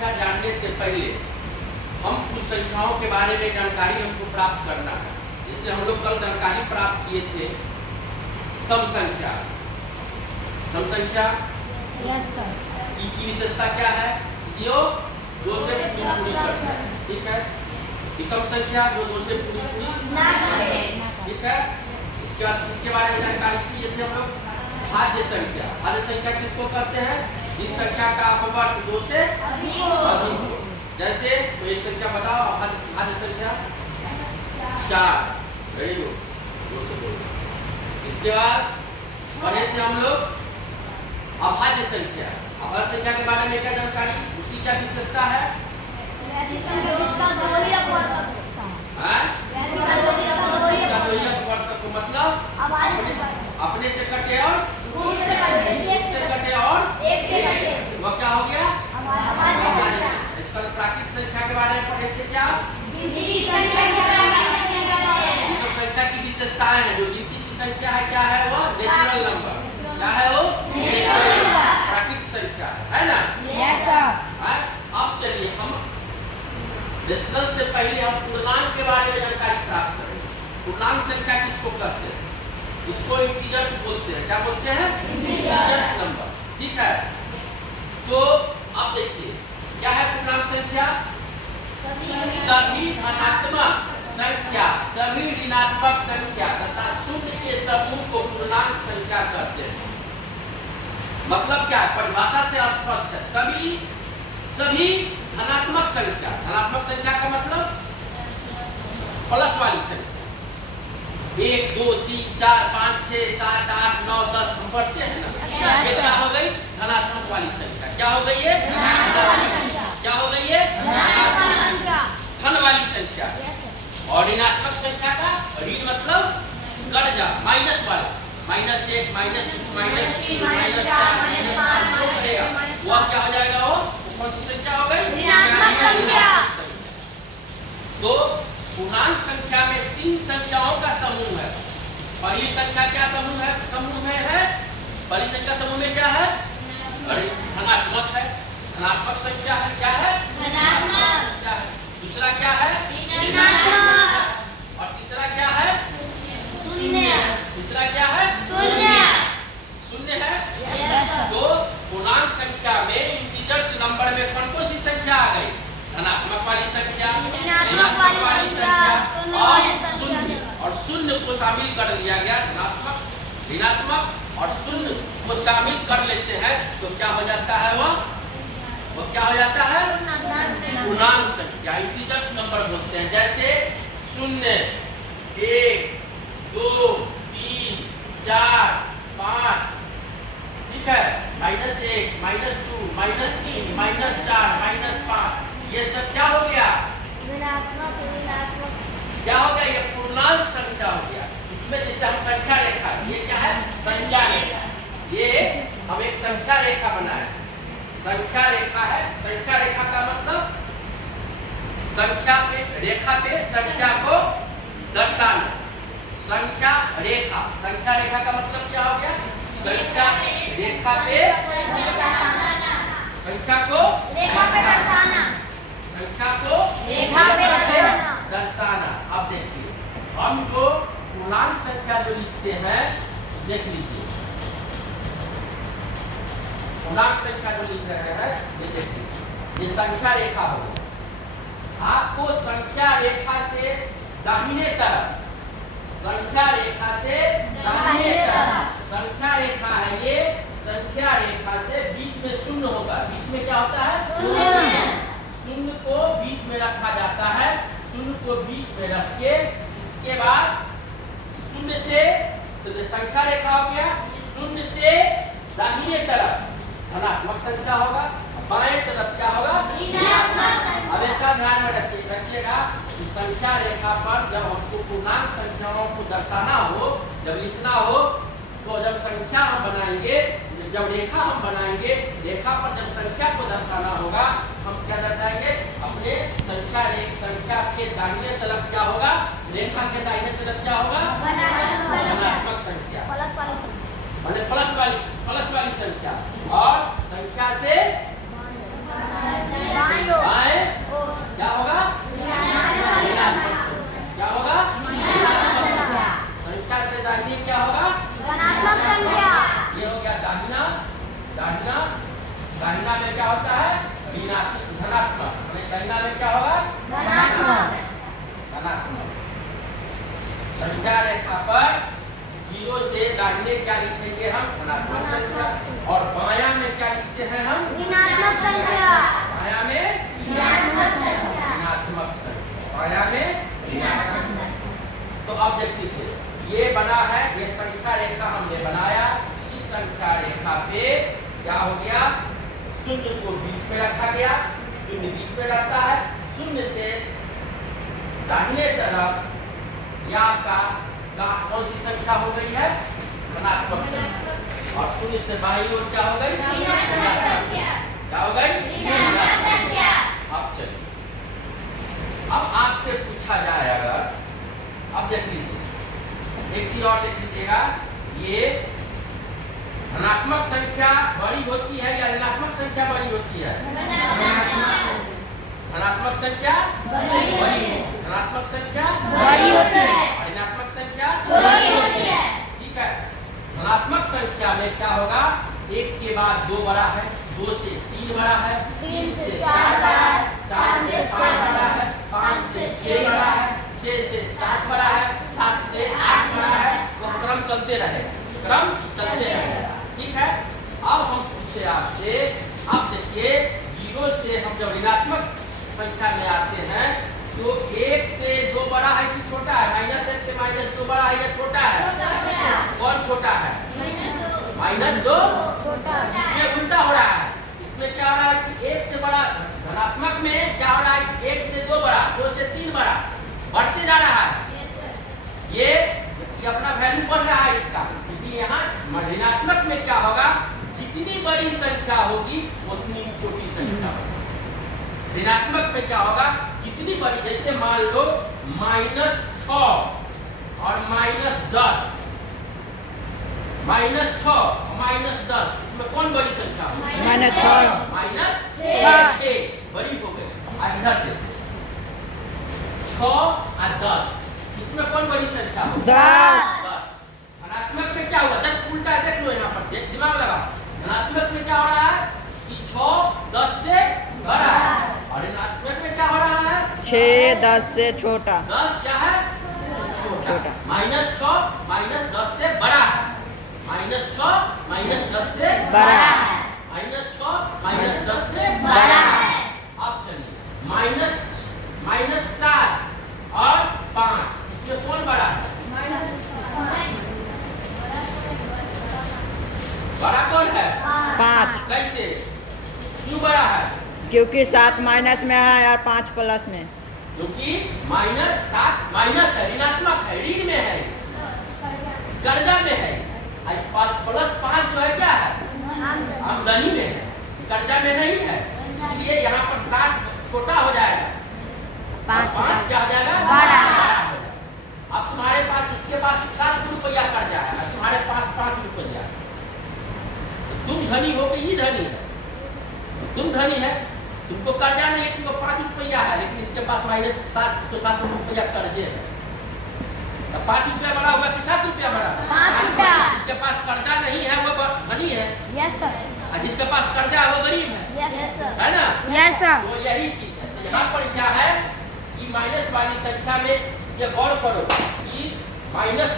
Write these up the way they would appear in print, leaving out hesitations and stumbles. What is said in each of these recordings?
संख्या जानने से पहले हम कुछ संख्याओं के बारे में जानकारी हमको प्राप्त करना है। जैसे हम लोग कल जानकारी प्राप्त किए थे सम संख्या। सम संख्या की विशेषता क्या है? जो 2 से पूरी करता है, ठीक है। विषम संख्या जो 2 से पूरी ठीक है। इसके बारे में जानकारी किए थे हम लोग। भाज्य संख्या, भाज्य संख्या किसको कहते हैं? जिस संख्या का अपवर्ग 2 से अधिक हो। जैसे तो एक संख्या बताओ, भाज्य संख्या 4। वेरी गुड, 2 से 2। इसके बाद पढ़े थे हम लोग अभाज्य संख्या। अभाज्य संख्या के बारे में क्या जानकारी? उसकी क्या विशेषता है? मतलब अपने से कटे और एक से कटे, वो क्या हो गया? इसका प्राकृतिक संख्या के बारे में पढ़े थे क्या? संख्या की विशेषताएं हैं। जो गिनती की संख्या है क्या है? वो नेचुरल नंबर। क्या है वो? प्राकृतिक संख्या है ना? Yes sir. अब चलिए हम डेसिमल से पहले हम पूर्णांक के बारे में जानकारी प्राप्त करेंगे। पूर्णांक संख्या किसको कहते हैं? इसको इंटीजर्स बोलते हैं। क्या बोलते हैं? इंटीजर्स नंबर, ठीक है। तो अब देखिए क्या है पूर्णांक संख्या? सभी धनात्मक संख्या, सभी ऋणात्मक संख्या तथा शून्य के समूह को पूर्णांक संख्या कहते हैं। मतलब क्या है? परिभाषा से स्पष्ट है। सभी धनात्मक संख्या, धनात्मक संख्या का मतलब प्लस वाली संख्या। 1 2 3 4 5 6 7 8 9 10 हम पढ़ते हैं ना। ये क्या हो गई? धनात्मक वाली संख्या। क्या हो गई है? क्या हो गई है? धन वाली संख्या। और ऋणात्मक संख्या का ऋण मतलब कट जा, माइनस वाला, -1 -2 -3 -4 करेगा, वो क्या हो जाएगा? वो कौन सी संख्या हो गई? ऋणात्मक संख्या। तो पूर्णांक संख्या में 3 संख्याओं का समूह है। पहली संख्या क्या समूह है? समूह में है पहली संख्या समूह में क्या है? धनात्मक है। धनात्मक संख्या है क्या है? धनात्मक। दूसरा क्या है? ऋणात्मक। और तीसरा क्या है? शून्य। तीसरा क्या है? शून्य है। तो पूर्णांक संख्या में इंटीजर्स नंबर में कौन सी संख्या आ गई? धनात्मक वाली संख्या, ऋणात्मक वाली संख्या और शून्य। और शून्य को शामिल कर लिया गया। धनात्मक, ऋणात्मक और शून्य को शामिल कर लेते हैं तो क्या हो जाता है? वो क्या हो जाता है? पूर्णांक संख्या, इंटीजर्स नंबर बोलते हैं। जैसे 0 1 2 3 4 5, ठीक है। -1 -2 -3 -4 -5, ये सब क्या हो गया? क्या हो गया? ये पूर्णांक संख्या हो गया। इसमें जैसे हम संख्या रेखा, ये क्या है? संख्या रेखा। ये हम एक संख्या रेखा बनाए, संख्या रेखा है। संख्या रेखा का मतलब संख्या पे, रेखा पे संख्या को दर्शाना। संख्या रेखा, संख्या रेखा का मतलब क्या हो गया? संख्या रेखा पे संख्या को दर्शाना। अब देखिए हम जो पूर्णांक संख्या जो लिखते हैं, देख लीजिए पूर्णांक संख्या जो लिख रहे हैं, ये देखिए, ये संख्या रेखा हो गई। आपको संख्या रेखा से दाहिने तरफ, संख्या रेखा से दाहिने तरफ, संख्या रेखा है ये, संख्या रेखा से बीच में शून्य होगा। बीच में क्या होता है? शून्य को बीच में रखा जाता है। शून्य को बीच में रख के इसके बाद शून्य से, तो ये संख्या रेखा हो गया। शून्य से दाहिने तरफ धनात्मक संख्या होगा, बाएं तरफ क्या होगा? हमेशा ध्यान में रखिएगा कि संख्या रेखा पर जब हमको पूर्णांक संख्याओं को दर्शाना हो, जब लिखना हो, तो जब संख्या हम बनाएंगे, जब रेखा हम बनाएंगे, रेखा पर जब संख्या को दर्शाना होगा, हम क्या दर्शाएंगे? अपने संख्या के दाहिने तरफ क्या होगा? रेखा के दाहिने तरफ क्या होगा? धनात्मक संख्या, माने प्लस वाली संख्या। और संख्या से धनात्मक, संज्ञा में क्या होगा? धनात्मक। संख्या रेखा पर 0 से दाहिने क्या लिखेंगे हम? धनात्मक संख्या। और बाया में क्या लिखते हैं हम? ऋणात्मक संख्या। बाया में ऋणात्मक संख्या। बाया में ऋणात्मक संख्या। तो अब देखिए ये बना है, ये संख्या रेखा हमने बनाया। इस संख्या रेखा पे क्या हो गया? शून्य को बीच में रखा गया, शून्य बीच में रहता है। शून्य से दाहिने तरफ ये आपका कौन सी संख्या हो गई है? धनात्मक संख्या। और शून्य से बाईं ओर क्या हो गई? ऋणात्मक संख्या। क्या हो गई? ऋणात्मक संख्या। अब चलिए, अब आपसे पूछा जाए अगर, अब देख लीजिए एक चीज और देख लीजिएगा, ये धनात्मक संख्या बड़ी होती है या ऋणात्मक संख्या बड़ी होती है? धनात्मक संख्या बड़ी, धनात्मक संख्या बड़ी होती है, ऋणात्मक संख्या छोटी होती है। ठीक है, धनात्मक संख्या में क्या होगा? 1 के बाद 2 बड़ा है, 2 से 3 बड़ा है, 3 से 4 बड़ा है, 4 से 5 बड़ा है, 5 से 6 बड़ा है, 6 से 7 बड़ा है, 7 से 8 बड़ा है। वो क्रम चलते रहेगा, क्रम चलते रहेगा। ठीक है, अब हम पूछे आपसे, अब देखिए 0 से हम जब ऋणात्मक संख्या में आते हैं तो 1 से 2 बड़ा है कि छोटा है? -1 से -2 बड़ा है या छोटा है? कौन छोटा है? -2 छोटा। इसमें उल्टा हो रहा है, इसमें क्या हो रहा है कि 1 से बड़ा, धनात्मक में क्या हो रहा है कि 1 से 2 बड़ा, 2 से 3 बड़ा, बढ़ते जा रहा है। ये अपना वैल्यू बढ़ रहा है इसका, क्योंकि यहाँ ऋणात्मक में क्या होगा? जितनी बड़ी संख्या होगी उतनी छोटी संख्या होगी। ऋणात्मक में क्या होगा? जितनी बड़ी, जैसे मान लो -6 और -10, -6 -10, इसमें कौन बड़ी संख्या होगी? -6 बड़ी हो गई। इधर देखो 6 और 10, इसमें कौन बड़ी संख्या होगी? 10। धनात्मक में क्या हुआ? 10 उल्टा देख लो, यहाँ पर दिमाग लगाओ। धनात्मक में क्या हो रहा है कि 6 10 से बड़ा है, और ऋणात्मक में क्या हो रहा है? 6 10 से छोटा। 10 क्या है? छोटा। -6 -10 से बड़ा है, -6 -10 से बड़ा है, -6 -10 से बड़ा है। अब चलिए -7 और 5, इसमें कौन बड़ा है? बड़ा कौन है? 5। कैसे? क्यों बड़ा है? क्योंकि 7 माइनस में है और 5 प्लस में। क्योंकि -7 माइनस है, ऋणात्मक है, ऋण में है, कर्जा में है। +5 जो है क्या है? आमदनी में है, कर्जा में नहीं है। इसलिए यहाँ पर 7 छोटा हो जाएगा, 5 क्या हो जाएगा? बड़ा। अब तुम्हारे पास, इसके पास 7 रुपया कर्जा है, तुम्हारे पास 5 रुपया, तुम धनी हो कि ये धनी है? तुम धनी है, तुमको कर्जा नहीं है, तुमको 5 रुपया है, लेकिन इसके पास -7, इसको 7 रुपया कर्जे है। तो 5 रुपया बड़ा होगा कि 7 रुपया बड़ा? 5 रुपया। जिसके पास कर्जा नहीं है वो धनी है। Yes sir. और जिसके पास कर्जा है वो गरीब है। Yes sir. है ना? Yes sir. तो यही चीज है। तो यहाँ पर क्या है कि माइनस वाली संख्या में ये गौर करो कि -1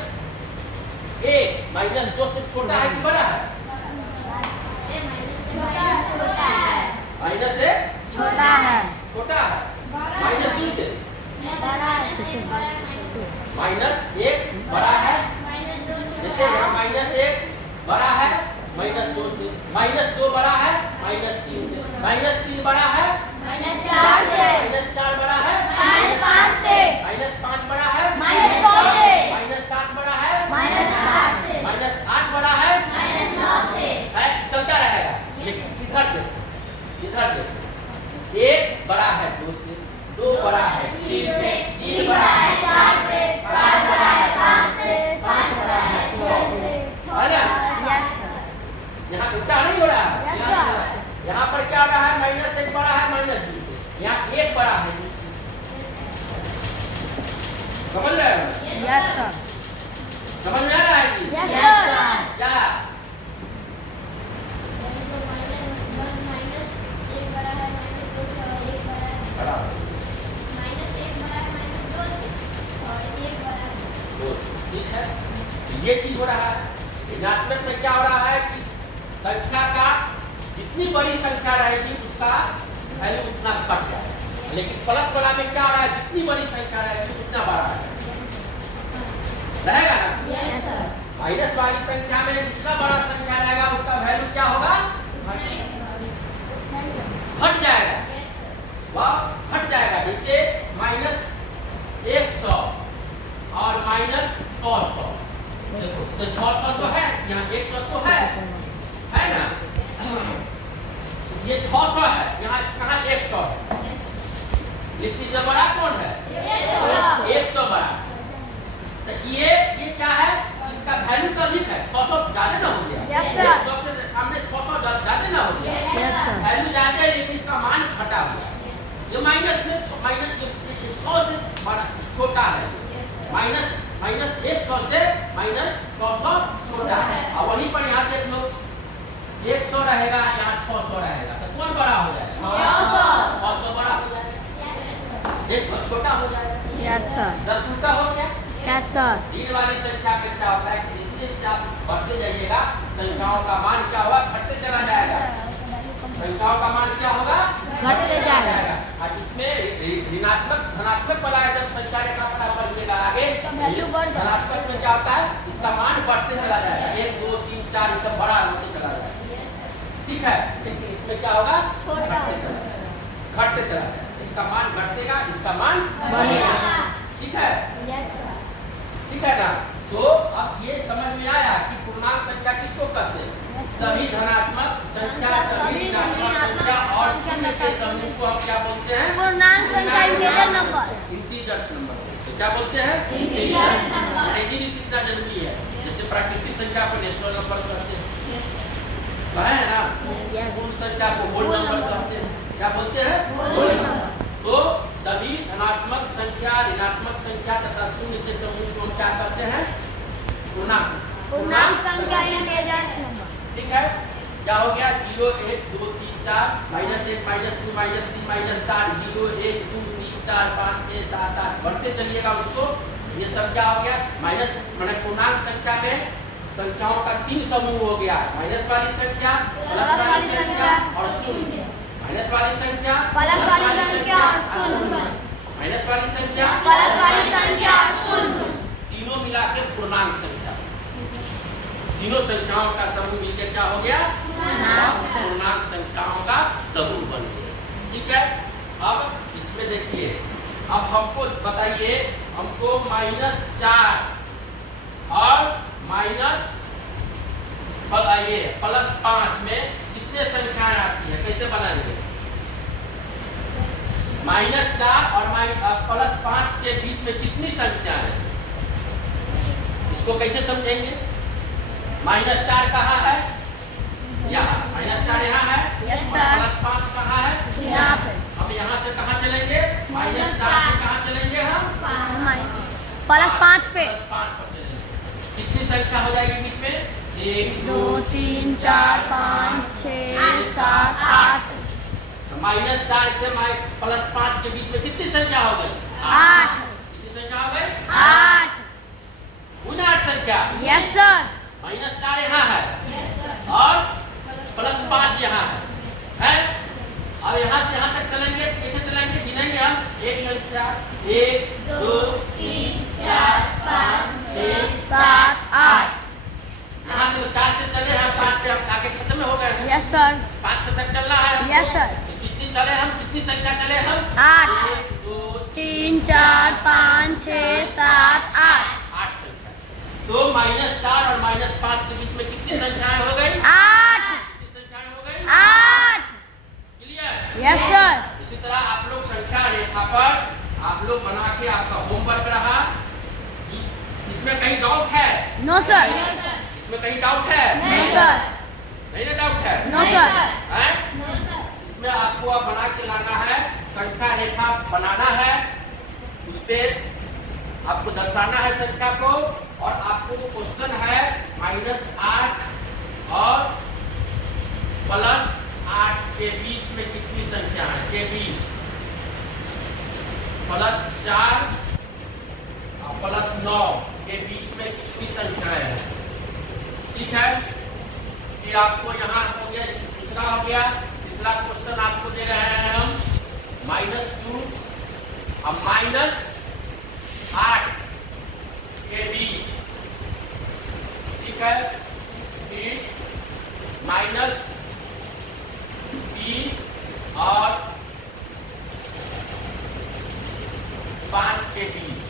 -2 से छोटा है कि बड़ा है? -1 छोटा है, छोटा है। -2 से -1 बड़ा है, जैसे यहाँ -1 बड़ा है -2 से, -2 बड़ा है -3 से, -3 बड़ा है -4 से, -4 बड़ा है -5 से, -5 बड़ा है -6 से, -7 बड़ा है -8 से, -8 बड़ा है -9 से। चलता रहेगा। लेकिन इधर देखो, इधर देखो, 1 बड़ा है 2 से, 2 बड़ा है 3 से, 3 बड़ा है 4 से, 4 बड़ा है 5 से, 5 बड़ा है 6 से, है ना? Yes sir. यहाँ उल्टा नहीं हो रहा है? Yes sir. यहाँ पर क्या हो रहा है? -1 बड़ा है -2 से, यहाँ 1 बड़ा है 2 से। समझ रहे हो? Yes sir. समझ में आ रहा है जी? Yes sir. क्या? ये चीज हो रहा है। ऋणात्मक में क्या हो रहा है कि संख्या का जितनी बड़ी संख्या रहेगी उसका वैल्यू उतना घट जाएगा, लेकिन प्लस वाला में क्या हो रहा है, जितनी बड़ी संख्या रहेगी उतना बड़ा रहेगा ना। माइनस वाली संख्या में जितना बड़ा संख्या रहेगा उसका वैल्यू क्या होगा, घट जाएगा, वह घट जाएगा। जैसे -100 और -600, देखो तो 600 तो है, यहाँ 100 तो है ना, ये 600 है, यहाँ कहाँ 100 है, इतनी से बड़ा कौन है, 100 बड़ा। तो ये क्या है, इसका वैल्यू तो अधिक है, 600 ज्यादा ना हो गया, 100 के सामने 600 ज्यादा ना हो गया, वैल्यू ज्यादा है लेकिन इसका मान घटा हुआ है। ये माइनस में 100 से बड़ा छोटा है, -100 से -600 छोटा है। और वहीं पर यहाँ देख लो 100 रहेगा, यहाँ 600 रहेगा, तो कौन बड़ा हो जाएगा, 600 बड़ा हो जाएगा, 100 छोटा हो जाएगा। Yes sir. 10 उल्टा हो गया। Yes sir. ऋण वाली संख्या में क्या होता है कि जैसे आप बढ़ते जाइएगा संख्याओं का मान क्या होगा, घटते चला जाएगा, संख्याओं का मान क्या होगा, घटते जाएगा। और इसमें ऋणात्मक धनात्मक वाला है, जब संख्या रेखा पर आप बढ़िएगा आगे धनात्मक में क्या होता है, इसका मान बढ़ते चला जाएगा, 1 2 3 4 ये सब बड़ा होते चला जाएगा, ठीक है। लेकिन इसमें क्या होगा, घटते चला जाएगा, इसका मान घटेगा, इसका मान बढ़ेगा, ठीक है, ठीक है ना। तो अब ये समझ में आया कि पूर्णांक संख्या किसको कहते हैं, सभी धनात्मक संख्या, सभी ऋणात्मक संख्या और शून्य के समूह को हम क्या बोलते हैं, पूर्णांक संख्या, इंटीजर नंबर, इंटीजर्स नंबर। तो क्या बोलते हैं, इंटीजर्स नंबर। अंग्रेजी सीखना जरूरी है, जैसे प्राकृतिक संख्या को नेचुरल नंबर कहते हैं, है ना, पूर्ण संख्या को होल नंबर कहते हैं, क्या बोलते हैं, होल नंबर। तो सभी धनात्मक संख्या, ऋणात्मक संख्या तथा शून्य के समूह को क्या कहते हैं, पूर्णांक संख्या, इंटीजर्स नंबर, ठीक है। क्या हो गया, 0 1 2 3 4 -1 -2 -3 -7 0 1 2 3 4 5 6 7 8 बढ़ते चलिएगा उसको। ये सब क्या हो गया, माइनस माने पूर्णांक संख्या में संख्याओं का 3 समूह हो गया, माइनस वाली संख्या, प्लस वाली संख्या और शून्य। माइनस वाली संख्या, प्लस वाली संख्या और शून्य, माइनस वाली संख्या, प्लस वाली संख्या और शून्य, तीनों मिला के पूर्णांक संख्या, तीनों संख्याओं का समूह मिलकर क्या हो गया, पूर्णांक संख्याओं का समूह बन गया, ठीक है। अब इसमें देखिए, अब हमको बताइए, हमको -4 और +5 में कितने संख्याएं आती है, कैसे बनाएंगे। -4 और +5 के बीच में कितनी संख्या है, इसको कैसे समझेंगे। -4 कहाँ है, यहाँ, -4 यहाँ है, +5 कहाँ है, यहाँ पे। हम यहाँ से कहाँ चलेंगे, -4 से कहाँ चलेंगे, हम +5 पे, +5 पर चलेंगे। कितनी संख्या हो जाएगी बीच में, 1 2 3 4 5 6 7 8। -4 से +5 के बीच में कितनी संख्या हो गई, 8। कितनी संख्या हो गई, 8। 8 संख्या। Yes sir. -4 यहाँ है और +5 यहाँ है। अब यहाँ से यहाँ तक चलेंगे, कैसे चलेंगे, गिनेंगे हम, एक संख्या 1 2 3 4 5 6 7 8। यहाँ से 4 से चले हम 5 पे, हम आगे खत्म हो गए हैं। Yes sir. 5 पे तक चलना है। Yes sir. तो कितनी चले हम, कितनी संख्या चले हम, 8 1 2 3 4 5 6 7 8। 8 संख्या। तो -4 और -5 के बीच में कितनी संख्याएं हो गई, 8। कितनी संख्याएं हो गई, 8। क्लियर। Yes sir. इसी तरह आप लोग संख्या रेखा पर आप लोग बना के, आपका होमवर्क रहा। इसमें कहीं डाउट है, नो सर। इसमें कहीं डाउट है, नो सर। नहीं ना डाउट है, नो सर। हैं? इसमें आपको अब बना के लाना है, संख्या रेखा बनाना है, उस पे आपको दर्शाना है संख्या को, और आपको क्वेश्चन है -8 और +8 के बीच में कितनी संख्या है, के बीच +4 और प्लस 9 के बीच में कितनी संख्याएं हैं? ठीक है, फिर आपको यहाँ हो गया, दूसरा हो गया। तीसरा क्वेश्चन आपको दे रहे हैं हम -2 और -8 के बीच। ठीक है, फिर -3 और 5 के बीच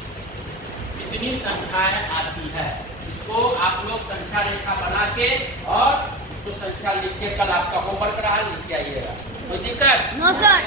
कितनी संख्याएं आती है? इसको आप लोग संख्या रेखा बना के और उसको संख्या लिख के कल आपका होमवर्क रहा, लिख के आइएगा। कोई दिक्कत? No sir.